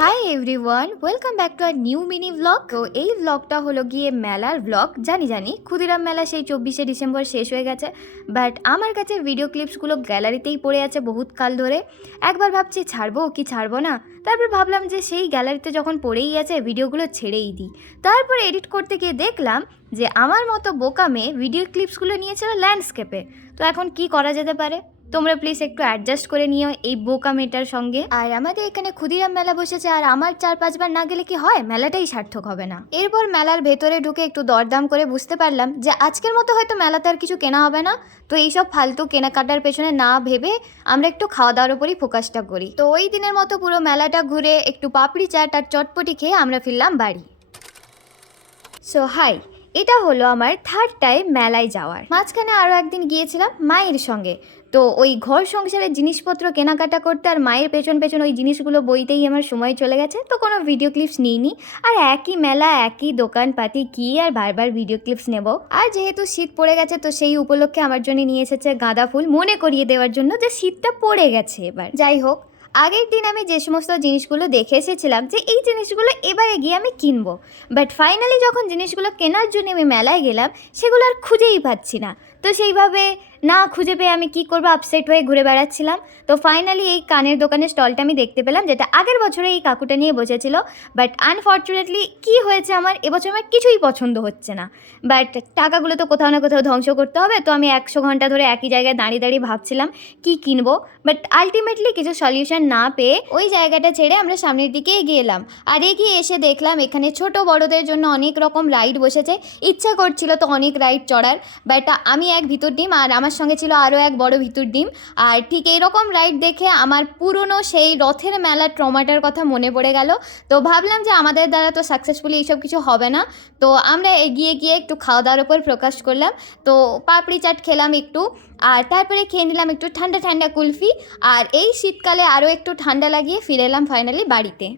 High everyone, welcome back to our new mini vlog. তো এই ব্লগটা হলো গিয়ে মেলার ব্লগ। জানি ক্ষুদিরাম মেলা সেই 24শে ডিসেম্বর শেষ হয়ে গেছে, বাট আমার কাছে ভিডিও ক্লিপসগুলো গ্যালারিতেই পড়ে আছে বহুত কাল ধরে। একবার ভাবছি ছাড়বো কি ছাড়বো না, তারপর ভাবলাম যে সেই গ্যালারিতে যখন পড়েই আছে ভিডিওগুলো ছেড়েই দিই। তারপর এডিট করতে গিয়ে দেখলাম যে আমার মতো বোকা মেয়ে ভিডিও ক্লিপসগুলো নিয়েছিল ল্যান্ডস্কেপে। তো এখন কি করা যেতে পারে? তোমরা প্লিজ একটু অ্যাডজাস্ট করে নিও এই বোকা মেয়েটার সঙ্গে। আর আমাদের এখানে ক্ষুদিরাম মেলা বসেছে, আর আমার 4-5 বার না গেলে কি হয়, মেলাটাই সার্থক হবে না। এরপর মেলার ভেতরে ঢুকে একটু দরদাম করে বুঝতে পারলাম যে আজকের মতো হয়তো মেলাতে আর কিছু কেনা হবে না। তো এইসব ফালতু কেনাকাটার পেছনে না ভেবে আমরা একটু খাওয়া দাওয়ার উপরই ফোকাসটা করি। তো ওই দিনের মতো পুরো মেলাটা ঘুরে একটু পাপড়ি চাট আর চটপটি খেয়ে আমরা ফিরলাম বাড়ি। সো হাই, এটা হলো আমার থার্ড টাইম মেলায় যাওয়ার। মাঝখানে আরও একদিন গিয়েছিলাম মায়ের সঙ্গে। তো ওই ঘর সংসারের জিনিসপত্র কেনাকাটা করতে আর মায়ের পেছন পেছন ওই জিনিসগুলো বইতেই আমার সময় চলে গেছে, তো কোনো ভিডিও ক্লিপস নিইনি। আর একই মেলা একই দোকানপাতি, কি আর বারবার ভিডিও ক্লিপস নেব। আর যেহেতু শীত পড়ে গেছে, তো সেই উপলক্ষে আমার জন্য নিয়ে এসেছে গাঁদা ফুল, মনে করিয়ে দেওয়ার জন্য যে শীতটা পড়ে গেছে এবার। যাই হোক, আগের দিন আমি যে সমস্ত জিনিসগুলো দেখে এসেছিলাম যে এই জিনিসগুলো এবারে গিয়ে আমি কিনবো, বাট ফাইনালি যখন জিনিসগুলো কেনার জন্য আমি মেলায় গেলাম সেগুলো আর খুঁজেই পাচ্ছি না। তো সেইভাবে না খুঁজে পেয়ে আমি কি করবো, আপসেট হয়ে ঘুরে বেড়াচ্ছিলাম। তো ফাইনালি এই কানের দোকানের স্টলটা আমি দেখতে পেলাম, যেটা আগের বছরে এই কাকুটা নিয়ে বসেছিল। বাট আনফর্চুনেটলি কি হয়েছে, আমার এবছর আমার কিছুই পছন্দ হচ্ছে না। বাট টাকাগুলো তো কোথাও না কোথাও ধ্বংস করতে হবে, তো আমি 100 ঘন্টা ধরে একই জায়গায় দাঁড়িয়ে দাঁড়িয়ে ভাবছিলাম কি কিনবো। বাট আলটিমেটলি কিছু সলিউশন না পেয়ে ওই জায়গাটা ছেড়ে আমরা সামনের দিকে এগিয়ে এলাম। আর এগিয়ে এসে দেখলাম এখানে ছোট বড়দের জন্য অনেক রকম রাইড বসেছে। ইচ্ছা করছিল তো অনেক রাইড চড়ার, বাট আমি এক ভিতর ডিম আর আমার সঙ্গে ছিল আরও এক বড় ভিতর ডিম। আর ঠিক এইরকম রাইড দেখে আমার পুরনো সেই রথের মেলার ট্রমাটার কথা মনে পড়ে গেল। তো ভাবলাম যে আমাদের দ্বারা তো সাকসেসফুলি এইসব কিছু হবে না, তো আমরা এগিয়ে গিয়ে একটু খাওয়া দাওয়ার উপর ফোকাস করলাম। তো পাপড়ি চাট খেলাম একটু, আর তারপরে খেয়ে নিলাম একটু ঠান্ডা ঠান্ডা কুলফি। আর এই শীতকালে আরও একটু ঠান্ডা লাগিয়ে ফিরে এলাম ফাইনালি বাড়িতে।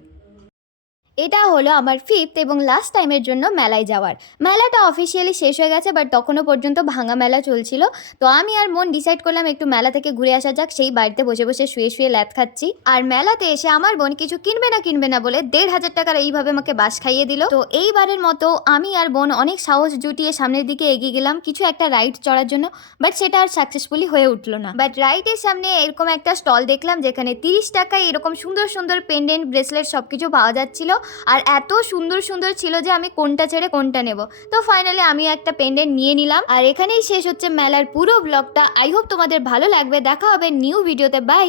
এটা হলো আমার 5th এবং লাস্ট টাইমের জন্য মেলায় যাওয়ার। মেলাটা অফিসিয়ালি শেষ হয়ে গেছে, বাট তখনও পর্যন্ত ভাঙা মেলা চলছিল। তো আমি আর মন ডিসাইড করলাম একটু মেলা থেকে ঘুরে আসা যাক। সেই বাড়িতে বসে বসে শুয়ে শুয়ে ল্যাদ খাচ্ছি। আর মেলাতে এসে আমার বোন কিছু কিনবে না বলে 1,500 টাকার এইভাবে আমাকে বাস খাইয়ে দিল। তো এইবারের মতো আমি আর বোন অনেক সাহস জুটিয়ে সামনের দিকে এগিয়ে গেলাম কিছু একটা রাইড চড়ার জন্য, বাট সেটা আর সাকসেসফুলি হয়ে উঠলো না। বাট রাইডের সামনে এরকম একটা স্টল দেখলাম যেখানে 30 টাকায় এরকম সুন্দর সুন্দর পেন্ডেন্ট, ব্রেসলেট সব কিছু পাওয়া যাচ্ছিল। আর এত সুন্দর সুন্দর ছিল যে আমি কোনটা ছেড়ে কোনটা নেব। তো ফাইনালি আমি একটা পেন্ডেন্ট নিয়ে নিলাম। আর এখানেই শেষ হচ্ছে মেলার পুরো ব্লগটা। আই হোপ তোমাদের ভালো লাগবে। দেখা হবে নিউ ভিডিওতে। বাই।